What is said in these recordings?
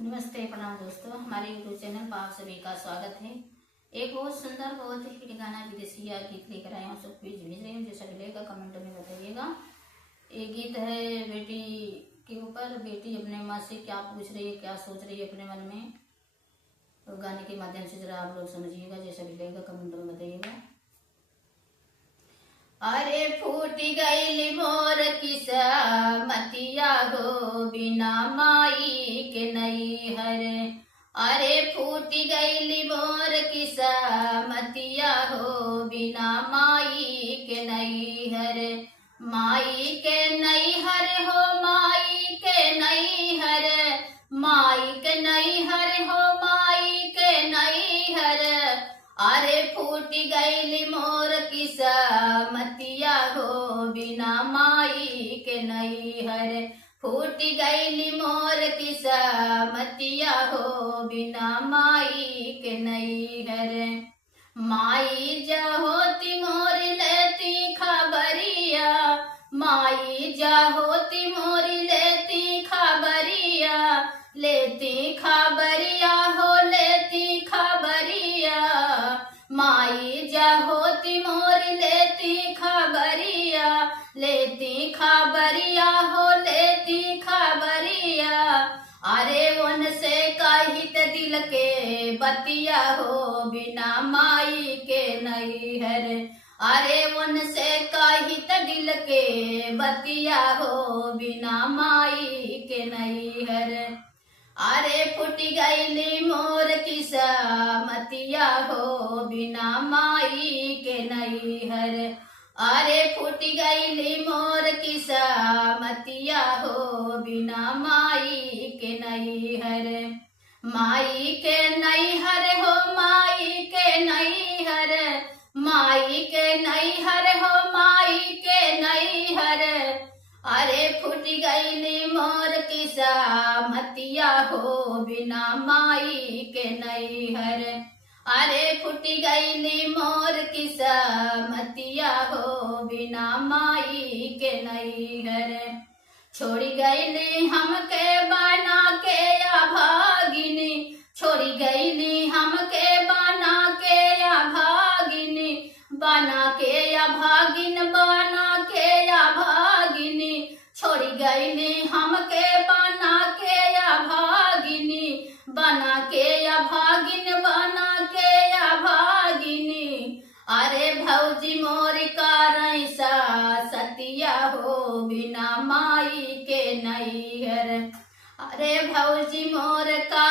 नमस्ते, प्रणाम दोस्तों। हमारे यूट्यूब चैनल पर आप सभी का स्वागत है। एक बहुत सुंदर, बहुत ही हिट गाना विदेशी गीत लेकर आए हैं। सब कुछ भेज रहे हैं, जैसा मिलेगा कमेंट में बताइएगा। ये गीत है बेटी के ऊपर। बेटी अपने माँ से क्या पूछ रही है, क्या सोच रही है अपने मन में, तो गाने के माध्यम से जरा आप लोग समझिएगा। जैसा मिलेगा कमेंट में बताइएगा। अरे फूट गई मोर किस्मतिया हो, बिना माई के नहीं हरे। अरे फूट गई मोर किस्मतिया हो, बिना माई के नहीं हरे। माई के नहीं हरे हो, माई के नहीं हरे। माई के नहीं हरे हो, माई के नहीं हरे। अरे फूट गई मोर किस्मतिया हो, बिना माई के नहीं हरे। फूट गई मोर किस्मतिया हो, बिना माई के नहीं हरे। माई जहोती मोर लेती खबरिया, माई जहोती मोर लेती खबरिया। लेती खबरिया हो, लेती खबरिया। माई जहोती मोर लेती खबरिया। लेती खबरिया हो, लेती खबरिया। अरे उनसे कहित दिल के बतिया हो, बिना माई के नहीं हरे। अरे उनसे कहित दिल के बतिया हो, बिना माई के नहीं हरे। अरे फुट गई मोर किस्मतिया हो, बिना माई के नहीं हरे। अरे फुट गई मोर किस्मतिया हो, बिना माई के नहीं हरे। माई के नहीं हरे हो, माई के नहीं हरे। माई के नहीं हरे हो, माई के नहीं हरे। अरे फुट गई मोर किस्मतिया हो, बिना माई के नहीं हरे। अरे फुट गई मोर किस्मतिया हो, बिना माई के नहीं हरे। छोड़ी गई हमके बना के या भागिनी। छोड़ी गई हमके बना के या भागिनी। बना के या भागिन, बना के या भागिनी। छोड़ी गई हमके बना के या भागिनी। बना के या भागिन, बना के या भागिनी। अरे भौजी मोर का सतिया हो, बिना माई के नहीं हरे। अरे भौजी मोर का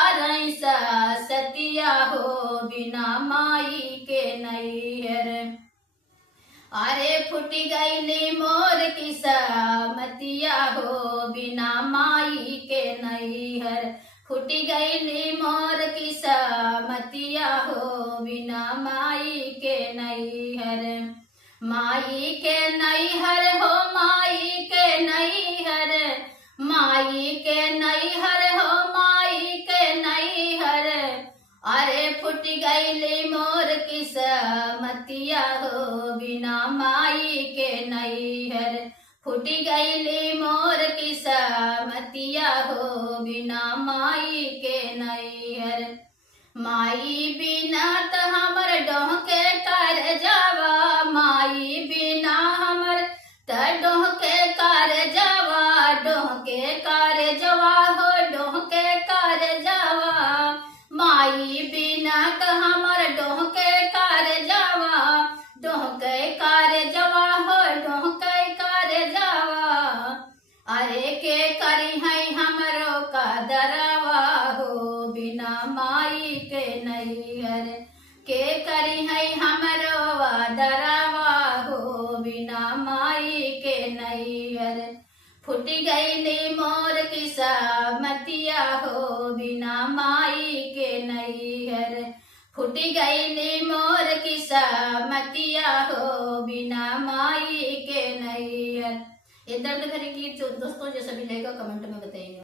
सतिया हो, बिना माई के नहीं हरे। अरे फुट गई मोर किस्मतिया हो, बिना माई के नहीं हरे। फुट गई मोर किस्मतिया हो, बिना माई के नहीं हरे। माई के नहीं हरे हो, माई के नहीं हरे। माई के नहीं हरे हो, माई के नहीं हरे। अरे फुट गई मोर किस्मतिया हो, बिना माई के नहीं हरे। फुट गई मोर किस्मतिया हो, बिना माई के नहीं हरे। माई बिना त हमर डोहके कर जावा। माई बिना हमर त डोहके कर जावा। डोहके कर जावा हो, डोहके कर जावा। माई बिना त हमर डोहके कर जावा। डोहके कर जावा हो, डोहके कर जावा। अरे के करी है हमरो का दरवा हो, बिना माई के नहीं हरे। के करी है हमरो दरवा हो, बिना माई के नहीं हरे। फुट गई मोर किस्मतिया हो, बिना माई के नहीं हरे। फुट गई मोर किस्मतिया हो, बिना माई के नहीं हरे। ये दर्द भरी गीत दोस्तों जैसा भी लगेगा कमेंट में बताइएगा।